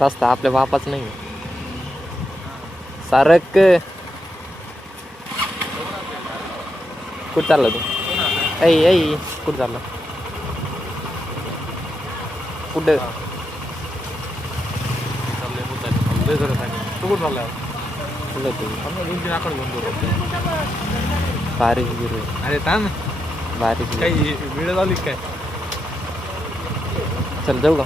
रस्ता आपल्या बापाच नाही सारक कुठं चालला तू ऐ कुठं चालला कुठं तू कुठं चाललाय कुठं तू बारीक गिरे अरे थांब बारीक काही वेळ झाली काय चल जाऊ का